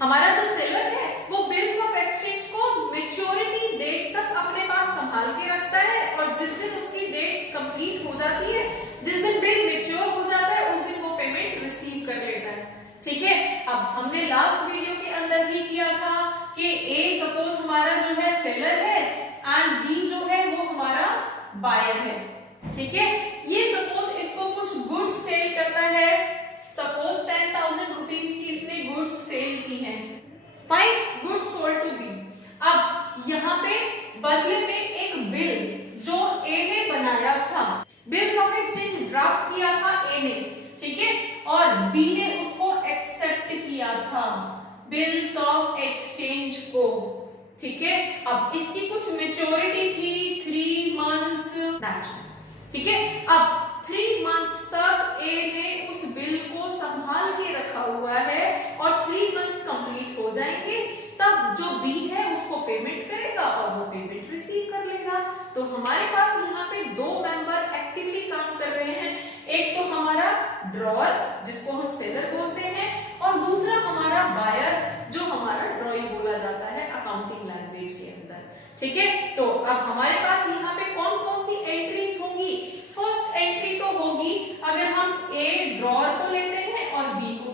हमारा जो सेलर है वो बिल्स ऑफ एक्सचेंज को मैच्योरिटी डेट तक अपने पास संभाल के रखता है और जिस दिन उसकी डेट कंप्लीट हो जाती है, जिस दिन बिल मैच्योर हो जाता है, उस दिन वो पेमेंट रिसीव कर लेता है। ठीक है, अब हमने लास्ट वीडियो के अंदर भी किया था कि ए सपोज हमारा जो है सेलर है एंड बी जो है वो हमारा बायर है। ठीक है, ये सपोज इसको कुछ गुड्स सेल करता है, सपोज 10,000 रुपीज की इसने गुड्स सेल की है। Fine, goods sold to B. अब यहाँ पे बदले में एक बिल जो ए ने बनाया था, बिल्स ऑफ एक्सचेंज ड्राफ्ट किया था ए ने, ठीक है, और बी ने उसको एक्सेप्ट किया था बिल्स ऑफ एक्सचेंज को। ठीक है, अब इसकी कुछ मैच्योरिटी थी 3 मंथ्स, ठीक है। अब 3 मंथ्स तक ए ने उस बिल को संभाल के रखा हुआ है और 3 मंथ्स कंप्लीट हो जाएंगे तब जो बी है उसको पेमेंट करेगा और वो पेमेंट रिसीव कर लेगा। तो हमारे पास यहाँ पे 2 मेंबर एक्टिवली काम कर रहे हैं, एक तो हमारा ड्रॉअर जिसको हम सेलर बोलते हैं और दूसरा हमारा बायर जो हमारा ड्रॉई बोला जाता है अकाउंटिंग लैंग्वेज के अंदर। ठीक है, तो अब हमारे पास यहाँ पे कौन कौन सी एंट्रीज होंगी। फर्स्ट एंट्री तो होगी अगर हम ए ड्रॉअर को लेते हैं और बी को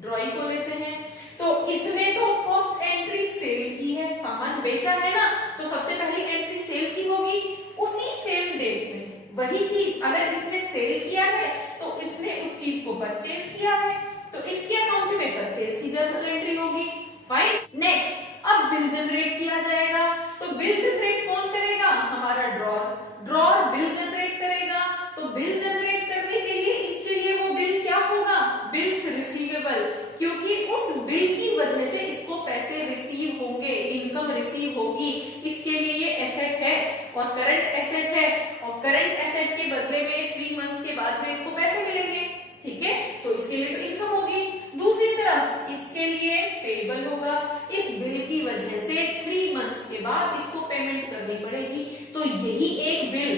ड्रॉई को लेते हैं, तो इसने तो फर्स्ट एंट्री सेल की है, सामान बेचा है ना, तो सबसे पहली एंट्री सेल की होगी। उसी सेम डेट में वही चीज अगर इसने सेल किया है तो इसने उस चीज को परचेज किया है, तो इसके अकाउंट में परचेज की जर्नल एंट्री होगी। फाइन, नेक्स्ट अब बिल जनरेट किया जाएगा, तो बिल जनरेट कौन करेगा, हमारा ड्रॉअर। ड्रॉअर बिल जनरेट करेगा, तो बिल जनरेट करने के लिए इसके लिए वो बिल क्या होगा, बिल्स रिसीवेबल, क्योंकि उस बिल की वजह से इसको पैसे रिसीव होंगे, इनकम रिसीव होगी, इसके लिए ये एसेट है और करंट एसेट है और करंट एसेट के बदले में 3 मंथ्स के बाद में इसको पैसे मिलेंगे। ठीक है, तो इसके लिए तो इनकम होगी। दूसरी तरफ इसके लिए पेबल होगा, इस बिल की वजह से 3 मंथ्स के बाद इसको पेमेंट करनी पड़ेगी, तो यही एक बिल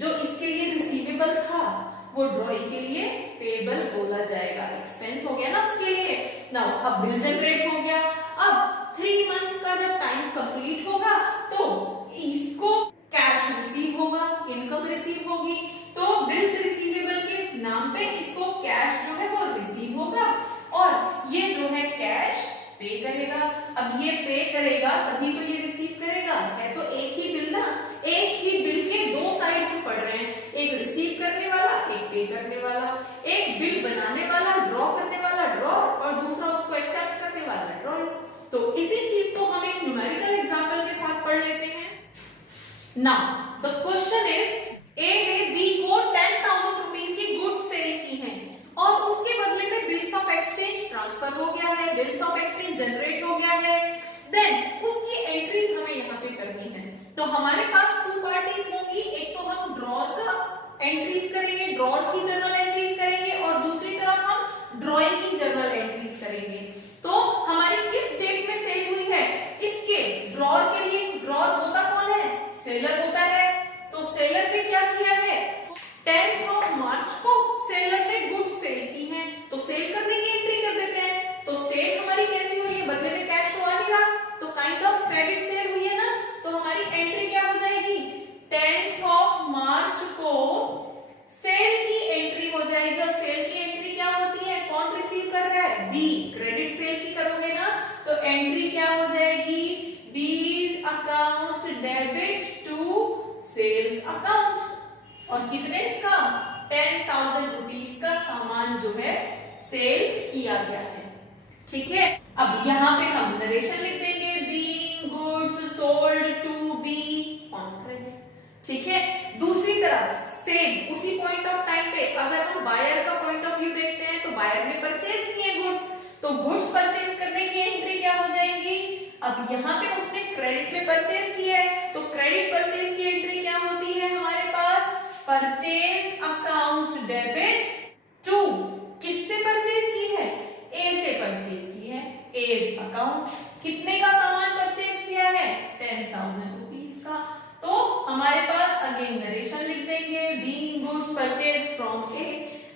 जो इसके लिए रिसीवेबल था वो ड्रॉई के लिए पेबल बोला जाएगा, एक्सपेंस हो गया ना उसके लिए। नाउ अब बिल जनरेट हो गया, अब 3 मंथ्स का जब टाइम कंप्लीट होगा तो इसको कैश रिसीव होगा, इनकम रिसीव होगी, तो बिल्स रिसीवेबल के नाम पे इसको कैश जो है वो रिसीव होगा और ये जो है कैश पे करेगा। अब ये पे करेगा तभी तो ये रिसीव करेगा, है तो एक ही बिल ना, एक ही बिल के 2 साइड हम पढ़ रहे हैं, एक रिसीव करने वाला, एक पे करने वाला, एक बिल बनाने वाला, ड्रॉ करने वाला ड्रॉअर और दूसरा उसको एक्सेप्ट करने वाला ड्रॉइंग। तो इसी चीज को हम एक न्यूमेरिकल एग्जांपल के साथ पढ़ लेते हैं। नाउ द क्वेश्चन इज, ए ने बी को 10,000 रुपीज की गुड्स सेल की हैं और उसके बदले में बिल्स ऑफ एक्सचेंज ट्रांसफर हो गया है, बिल्स ऑफ एक्सचेंज जनरेट हो गया है, देन उसकी एंट्रीज हमें यहाँ पे करनी है। तो हमारे पास 2 पार्टीज होंगी, एक तो हम ड्रॉअर का एंट्रीज करेंगे, ड्रॉअर की जर्नल एंट्रीज करेंगे और दूसरी तरफ हम ड्रॉइंग की जर्नल एंट्रीज करेंगे। तो हमारी किस डेट में सेल हुई है, इसके ड्रॉअर के लिए ड्रॉअर होता कौन है, सेलर होता है, तो सेलर ने क्या किया है, 10th मार्च को सेलर ने गुड्स सेल की हैं, तो सेल करने की एंट्री कर देते हैं। तो सेल हमारी कैसी हो रही है, बदले में कैश तो आ नहीं रहा, तो काइंड ऑफ क्रेडिट सेल हुई है ना, तो हमारी एंट्री क्या हो जाएगी, 10th मार्च को सेल की एंट्री हो जाएगी। और सेल की एंट्री क्या होती है, कौन रिसीव कर रहा है, बी, क्रेडिट सेल की करोगे ना, तो एंट्री क्या हो जाएगी, B's account debit to sales account. और कितने इसका, 10,000 रुपीज का सामान जो है सेल किया गया है। ठीक है, अब यहाँ पे हम नरेशन लिख देंगे, being goods sold to B on credit. ठीक है, दूसरी तरफ सेम उसी पॉइंट ऑफ टाइम पे अगर हम बायर का पॉइंट ऑफ व्यू देखते हैं तो बायर ने परचेज किए गुड्स, तो गुड्स परचेज करने की एंट्री क्या हो जाएगी, अब यहाँ पे उसने क्रेडिट में परचेज किया है, तो क्रेडिट परचेज की एंट्री क्या होती है हमारे पास, परचेज अकाउंट डेबिट टू, किससे परचेज की है, ए से परचेज की है, एज अकाउंट। कितने का सामान परचेज किया है, 10,000 रुपीज का। तो हमारे पास अगेन नरेशन लिख देंगे, बीइंग गुड्स परचेज फ्रॉम ए।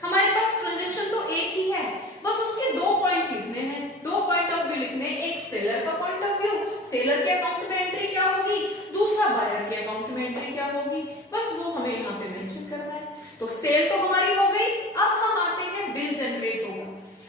हमारे पास ट्रांजैक्शन तो एक ही है, बस उसके 2 पॉइंट लिखने हैं, 2 पॉइंट ऑफ व्यू लिखने हैं।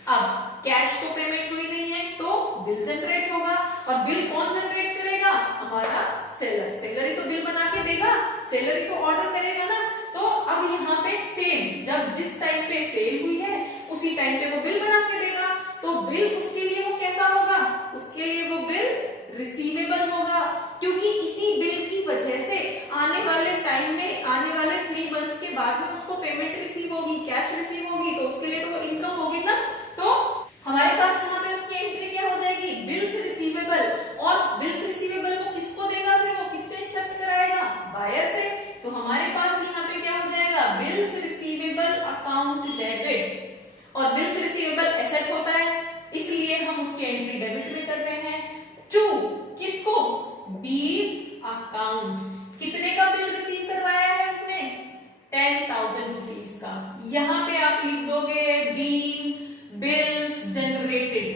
अब कैश तो पेमेंट हुई नहीं है तो बिल जनरेट होगा, और बिल कौन जनरेट करेगा? हमारा सेलर। सेलर ही तो बिल बना के देगा, सेलर ही तो ऑर्डर करेगा ना। तो अब यहाँ पे सेम, जब जिस टाइम पे सेल हुई है उसी टाइम पे वो बिल बना के देगा, तो बिल उसके लिए वो कैसा होगा? उसके लिए वो बिल रिसीवेबल होगा, क्योंकि इसी बिल की वजह से आने वाले टाइम में, आने वाले 3 मंथ्स के बाद में उसको पेमेंट रिसीव होगी, कैश रिसीव होगी, तो उसके लिए तो वो इनकम होगी ना। तो हमारे पास यहाँ पे उसकी एंट्री क्या हो जाएगी? Bills receivable. और बिल्स रिसीवेबल को किसको देगा? फिर वो किससे एक्सेप्ट कराएगा? बायर से। तो हमारे पास यहाँ पे क्या हो जाएगा? Bills receivable account debit. और बिल्स रिसीवेबल एसेट होता है, इसलिए हम उसकी एंट्री डेबिट में कर रहे हैं। टू किसको? बीज अकाउंट। कितने का बिल रिसीव करवाया है उसने? 10,000 रुपीज का। यहाँ पे आप लिख दोगे बी बिल्स जनरेटेड,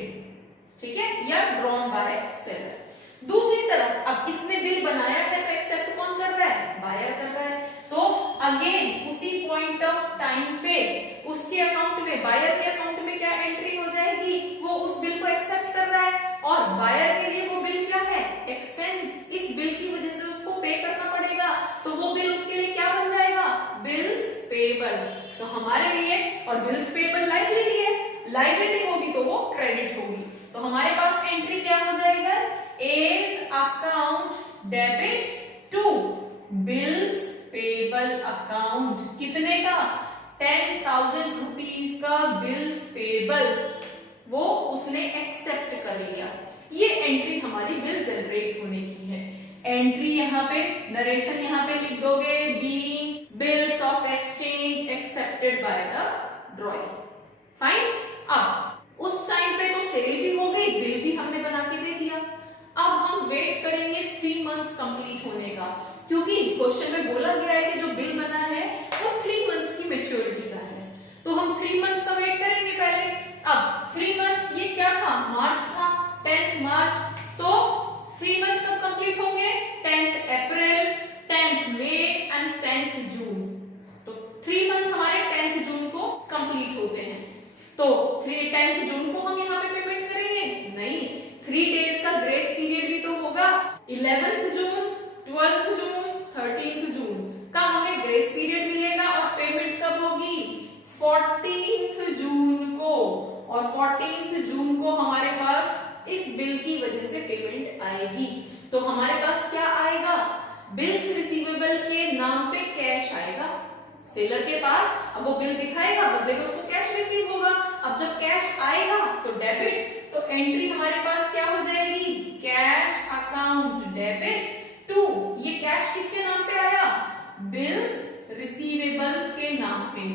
ठीक है, या ड्रॉन बाय सेलर। दूसरी तरफ अब इसने बिल बनाया है तो एक्सेप्ट कौन कर रहा है? बायर कर रहा है। तो अगेन उसी पॉइंट ऑफ टाइम पे उसके अकाउंट में, बायर के अकाउंट में क्या एंट्री हो जाएगी? वो उस बिल को एक्सेप्ट कर रहा है, और बायर के लिए वो बिल क्या है? एक्सपेंस। इस बिल की वजह से उसको पे करना पड़ेगा, तो वो बिल उसके लिए क्या बन जाएगा? Bills payable. तो हमारे लिए, और बिल्स पेबल लायबिलिटी है, लायबिलिटी होगी तो वो क्रेडिट होगी। तो हमारे पास एंट्री क्या हो जाएगा? A's account debit to bills payable account. कितने का? 10,000 रुपीज का बिल्स पेबल वो उसने एक्सेप्ट कर लिया। ये एंट्री हमारी बिल जनरेट होने की है। एंट्री यहाँ पे, नरेशन यहाँ पे लिख दोगे B bills of exchange accepted by the drawing. Fine. अब उस टाइम पे तो सेल भी हो गई, बिल भी हमने बना के दे दिया। अब हम वेट करेंगे 3 मंथ्स कंप्लीट होने का, क्योंकि क्वेश्चन में बोला गया है कि जो बिल बना है वो 3 मंथ्स की मैच्योरिटी का है, तो हम 3 मंथ्स का वेट करेंगे पहले। अब 3 मंथ्स ये क्या था? मार्च था, 10th मार्च। तो 3 मंथ्स कब कंप्लीट होंगे? 10th April, 10th May and 10th जून। तो 3 मंथ्स हमारे 10th जून को कंप्लीट होते हैं। तो 10th जून को हम यहाँ पे पेमेंट करेंगे? नहीं, 3 डेज का ग्रेस पीरियड भी तो होगा। 11th जून, 12th जून, 13th जून का हमें ग्रेस पीरियड मिलेगा, और पेमेंट कब होगी? 14th जून को। और 14th जून को हमारे पास इस बिल की वजह से पेमेंट आएगी। तो हमारे पास क्या आएगा? बिल्स रिसीवेबल के नाम पे कैश आएगा सेलर के पास। अब वो बिल दिखाएगा, बदले में उसको कैश रिसीव होगा। अब जब कैश आएगा तो डेबिट, तो एंट्री हमारे पास क्या हो जाएगी? कैश अकाउंट डेबिट टू, ये कैश किसके नाम पे आया? बिल्स रिसीवेबल्स के नाम पे।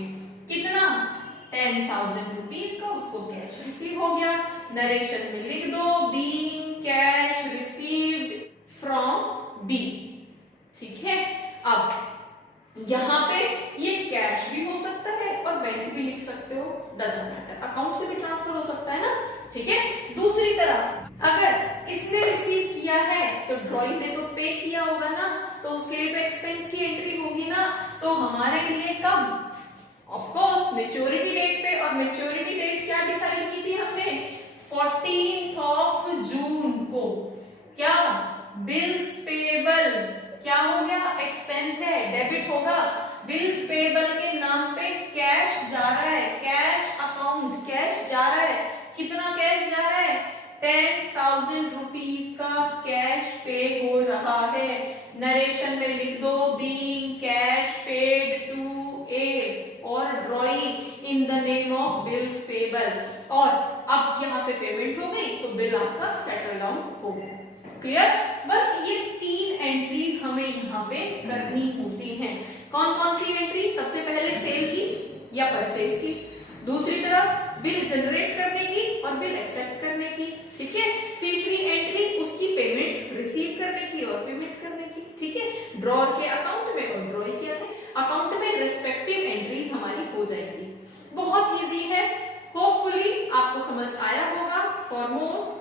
कितना? 10,000 रुपीज का उसको कैश रिसीव हो गया। नरेशन में लिख दो being cash received from B. ठीक है। अब यहाँ पे ये कैश भी हो सकता है और बैंक भी लिख सकते हो, डजंट मैटर, अकाउंट से भी ट्रांसफर हो सकता है ना। ठीक है। दूसरी तरफ अगर इसने रिसीव किया है तो ड्रॉइंग ने तो पे किया होगा ना, तो उसके लिए तो एक्सपेंस की एंट्री होगी ना। तो हमारे लिए कब? ऑफ कोर्स मैच्योरिटी डेट पे। और मैच्योरिटी डेट क्या डिसाइड की थी हमने? 14th ऑफ जून को। क्या? बिल्स पेबल क्या हो गया? एक्सपेंस है, डेबिट होगा। बिल्स पेबल के नाम पे कैश जा रहा है, कैश अकाउंट, कैश जा रहा है। कितना कैश जा रहा है? 10,000 रुपीज का कैश पे हो रहा है। नरेशन में लिख दो बीइंग कैश पेड टू ए और drawing in the name of bills payable. और अब यहाँ पे पेमेंट हो गई तो बिल आपका सेटल डाउन हो गया। क्लियर? बस ये 3 एंट्रीज हमें यहाँ पे करनी होती हैं। कौन कौन सी एंट्री? सबसे पहले सेल की या परचेज की, दूसरी तरफ बिल जनरेट करने की और बिल एक्सेप्ट करने की। ठीक है। तीसरी एंट्री उसकी पेमेंट रिसीव करने की और पेमेंट करने की। ठीक है। ड्रॉअर के अकाउंट में और ड्रॉई के अकाउंट में रिस्पेक्टिव एंट्रीज हमारी हो जाएगी। बहुत इजी है। होपफुली आपको समझ आया होगा। For more